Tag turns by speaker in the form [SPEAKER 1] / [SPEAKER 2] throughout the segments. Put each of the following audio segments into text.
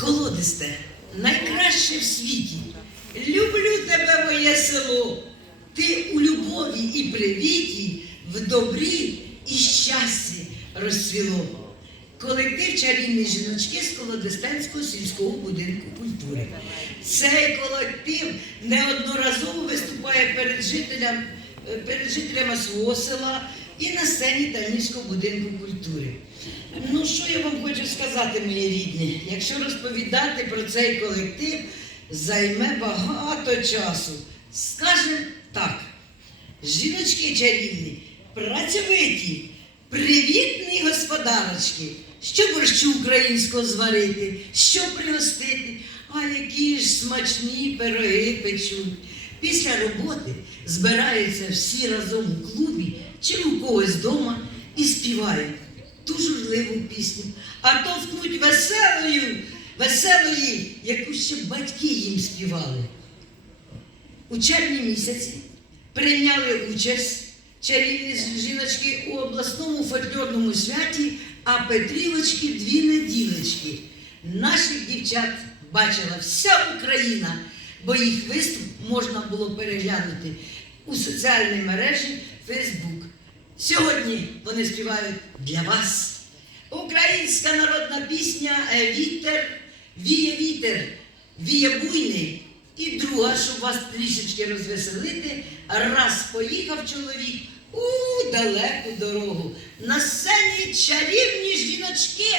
[SPEAKER 1] Колодисте, найкраще в світі. Люблю тебе, моє село. Ти у любові і привіті, в добрі і щасті розцвіло. Колектив чарівні жіночки з Колодистенського сільського будинку культури. Цей колектив неодноразово виступає перед жителям, е, перед жителями свого села і на сцені Тальнівського будинку культури. Ну, що я вам хочу сказати, мої рідні? Якщо розповідати про цей колектив, займе багато часу. Скажем так, жіночки чарівні, працьовиті, привітні господарочки, що борщу українського зварити, що пригостити, а які ж смачні пироги печуть. Після роботи збираються всі разом у клубі чи у когось вдома і співають ту журливу пісню, а товкнуть веселою, веселої, яку ще батьки їм співали. У червні місяці прийняли участь чарівні жіночки у обласному фольклорному святі, а Петрівочки дві неділечки. Наших дівчат бачила вся Україна, бо їх виступ можна було переглянути у соціальній мережі Facebook. Сьогодні вони співають для вас. Українська народна пісня е, Вітер, віє вітер, віє буйний. І друга, щоб вас трішечки розвеселити, раз поїхав чоловік у далеку дорогу. На сцені чарівні жіночки.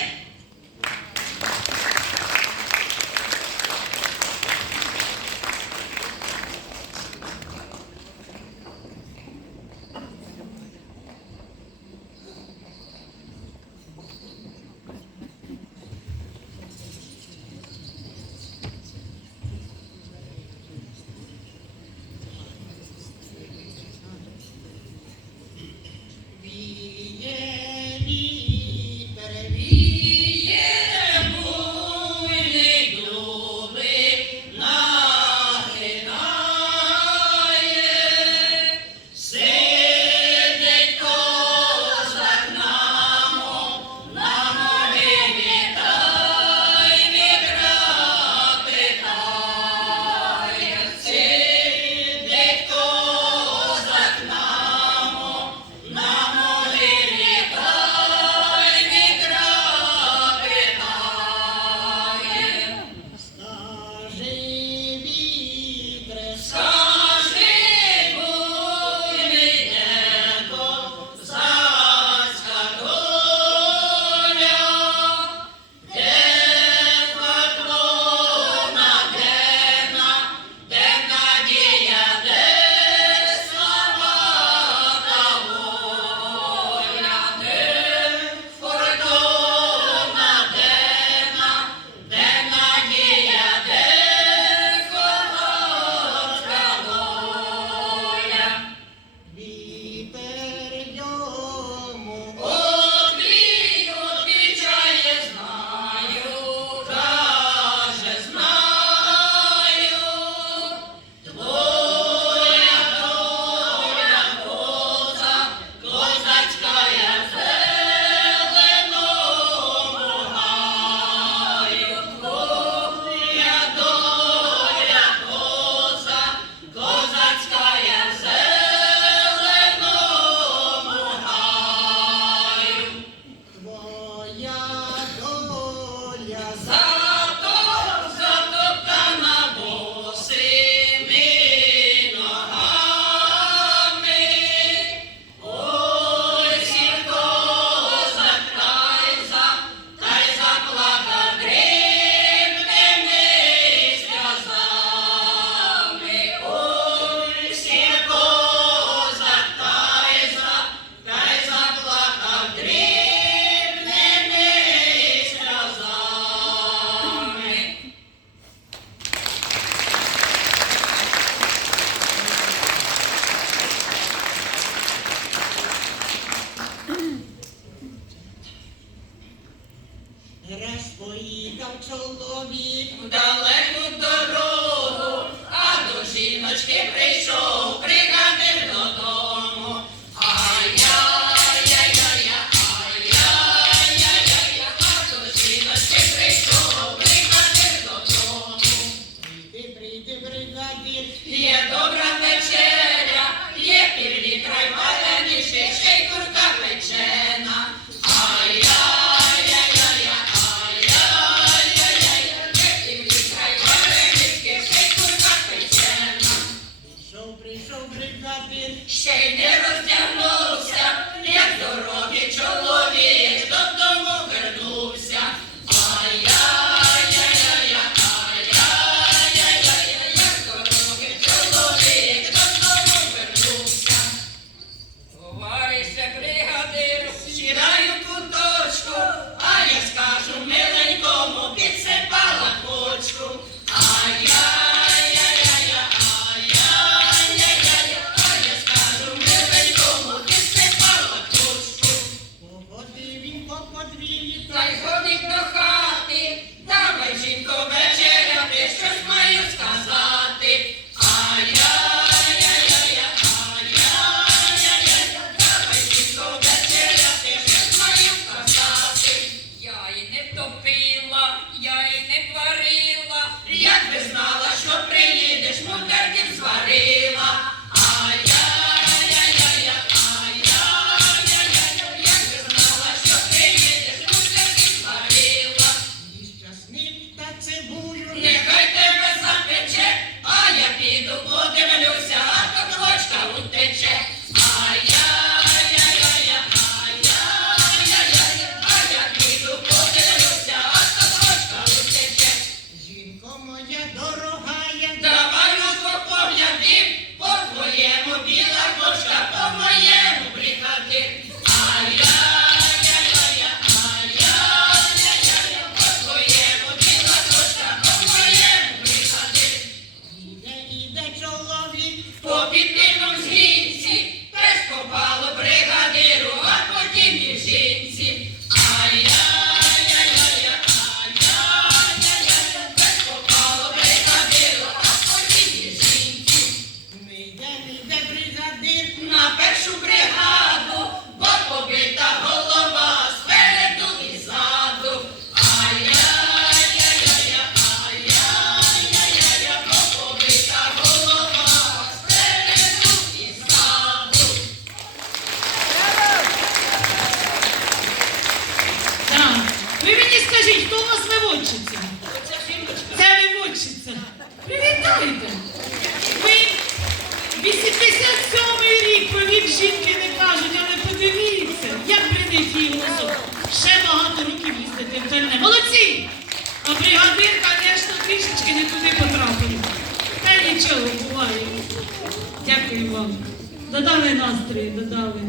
[SPEAKER 2] Ви мені скажіть, хто у вас виводчиця? Це виводчиця. Привітайте. Ви 87-й рік про жінки не кажуть, але подивіться, як бринить її мозок. Ще багато років їздити в дальне. Молодці! А бригадирка, звісно, трішечки не туди потрапила. Та нічого буває. Дякую вам. Додали настрої, додали.